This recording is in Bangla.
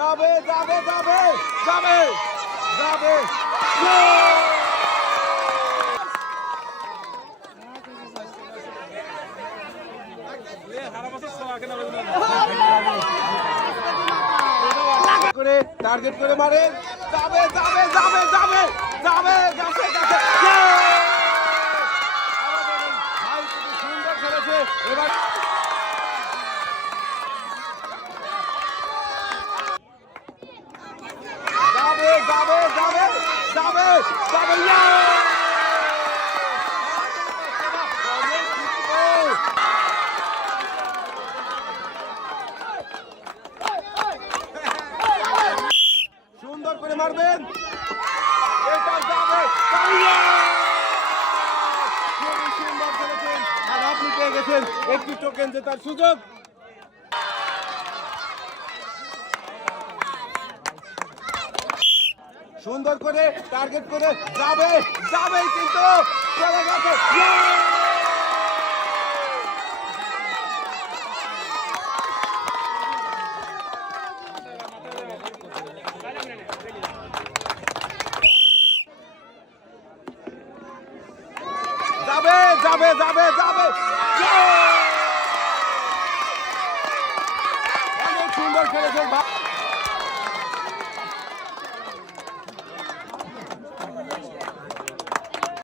যাবে যাবে যাবে যাবে যাবে করে টার্গেট করে মারে যাবে যাবে যাবে যাবে যাবে গেছে গেছে ভাই খুব সুন্দর খেলেছে এবার যাবে যাবে যাবে যাবে যাবে সুন্দর করে মারবেন এটা যাবে খুবই সুন্দর খেলেছেন আর আপনি পেয়ে গেছেন একটি টোকেন জেতার সুযোগ সুন্দর করে টার্গেট করে যাবে যাবে কিন্তু চলে গেছে যাবে যাবে যাবে যাবে অনেক সুন্দর খেলেছেন ভাই